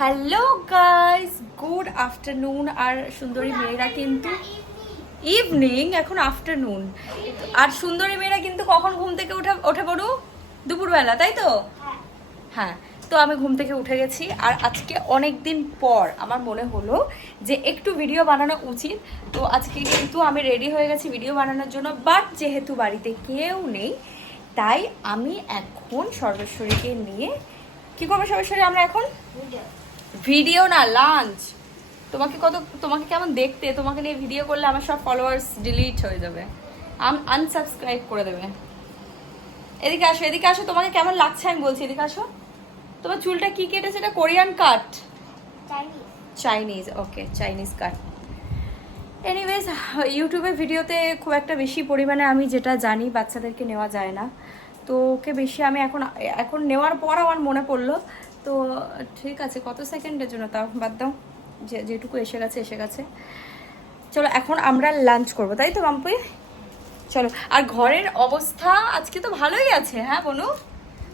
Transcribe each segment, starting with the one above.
Hello guys good afternoon আর সুন্দরী মেয়েরা কিন্তু ইভিনিং এখন আফটারনুন আর সুন্দরী মেয়েরা কিন্তু কখন ঘুম থেকে উঠে ওঠে পড়ু দুপুরবেলা তাই তো? হ্যাঁ। তো আমি ঘুম থেকে উঠে গেছি। আর আজকে অনেক দিন পর আমার মনে হলো যে একটু ভিডিও বানানো উচিত। তো আজকে কিন্তু আমি রেডি হয়ে গেছি ভিডিও বানানোর জন্য। বাট যেহেতু বাড়িতে কেউ নেই তাই আমি এখন সর্বেশ্বরীকে নিয়ে কি করব সর্বেশ্বরী আমরা এখন? ভিডিও না লাঞ্চ তোমাকে কত তোমাকে কেমন দেখতে তোমাকে নিয়ে ভিডিও করলে আমার সব ফলোয়ার্স ডিলিট হয়ে যাবে। আম আনসাবস্ক্রাইব করে দেবে। এদিকে আসো এদিকে আসো তোমাকে কেমন লাগছে আমি বলছি এদিকে আসো। তোমার চুলটা কি কেটেছে? এটা Korean cut Chinese okay Chinese cut anyways ইউটিউবে ভিডিওতে খুব একটা বেশি পরিমাণে আমি যেটা জানি বাচ্চাদেরকে নেওয়া যায় না। তো ওকে বেশি আমি এখন এখন নেওয়ার পর আমার মনে পড়ল তো ঠিক আছে কত সেকেন্ডের জন্য তাও বাদ দাও। যে যেটুকু এসে গেছে এসে গেছে। চলো এখন আমরা লাঞ্চ করব তাই তো মাম্পুই চলো আর ঘরের অবস্থা আজকে তো ভালোই আছে হ্যাঁ বনু?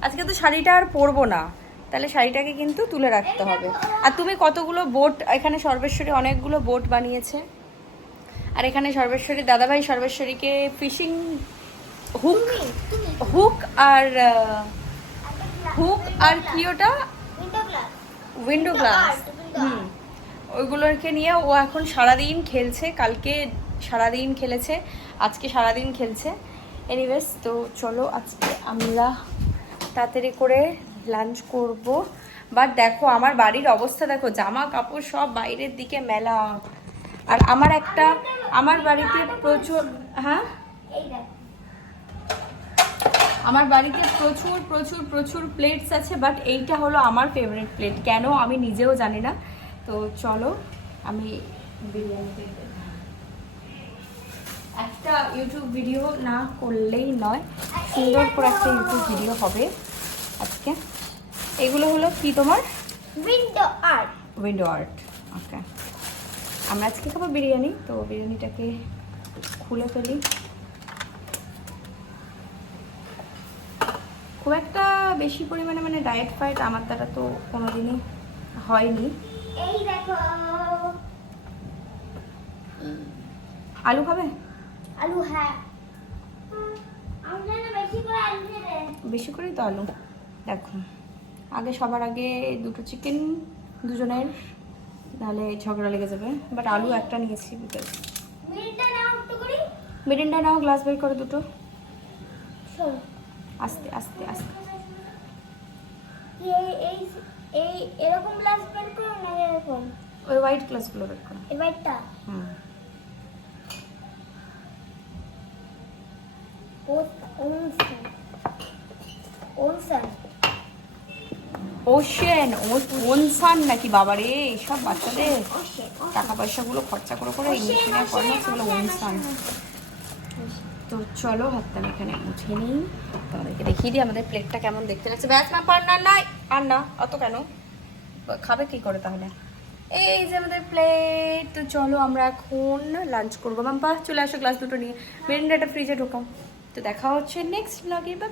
আজকে তো শাড়িটা আর পরবো না। তাহলে শাড়িটাকে কিন্তু তুলে রাখতে হবে। আর তুমি কতগুলো বোট এখানে সর্বেশ্বরী অনেকগুলো বোট বানিয়েছে। আর এখানে সর্বেশ্বরী দাদাভাই সর্বেশ্বরীকে ফিশিং হুক হুক আর হুক আর কি ওটা? উইন্ডো গ্লাস হুম। ওইগুলোকে নিয়ে ও এখন সারাদিন খেলছে কালকে সারাদিন খেলেছে আজকে সারাদিন খেলছে। এনিওয়েজ তো চলো আজকে আমরা তাড়াতাড়ি করে লাঞ্চ করব। বাট দেখো আমার বাড়ির অবস্থা দেখো জামা কাপড় সব বাইরের দিকে মেলা। আর আমার একটা আমার বাড়িতে প্রচুর হ্যাঁ? আমার বাড়িতে প্রচুর প্রচুর প্রচুর প্লেটস আছে বাট এইটা হলো আমার ফেভারিট প্লেট কেন আমি নিজেও জানি না। তো চলো আমি বিরিয়ানিতে একটা ইউটিউব ভিডিও না করলেই নয় সুন্দর করে একটা ইউটিউব ভিডিও হবে আজকে। এগুলো হলো কি তোমার? Window art window art okay আমরা আজকে খাব বিরিয়ানি তো বিরিয়ানিটাকে খুলে ফেলি। খুব একটা বেশি পরিমাণে মানে ডায়েট ফাইট আমার দ্বারা তো কোনোদিনই হয়নি। এই দেখো। আলু খাবে? আলু হ্যাঁ। বেশি করে তো আলু। দেখো আগে সবার আগে দুটো চিকেন দুজনের নাহলে ঝগড়া লেগে যাবে। বাট আলু একটা নিয়েছি বিকজ মিরিন্ডা নাও গ্লাস বের করে দুটো। আস্তে আস্তে আস্তে। এই এই এরকম গ্লাস বের করো না এরকম? ওই হোয়াইট গ্লাসগুলো বের করো। হুম। ওশেন ওনসান নাকি? বাবারে এইসব বাচ্চাদের টাকা পয়সাগুলো খরচা করে করে ইংলিশ মিডিয়াম পড়ানো সেগুলো ওনসান তো চলো হাতটা এখানে মুছে নিই। তোমাদেরকে দেখিয়ে দিই আমাদের প্লেটটা কেমন দেখতে লাগছে। ব্যাস, না, পার না, নাই, আর না, অত কেন? খাবে কি করে তাহলে? এই যে আমাদের প্লেট তো চলো আমরা এখন লাঞ্চ করব। মাম্পা, চলে আসো গ্লাস দুটো নিয়ে। মেরিন্ডাটা ফ্রিজে ঢোকাও। তো দেখা হচ্ছে নেক্সট ব্লগে বাই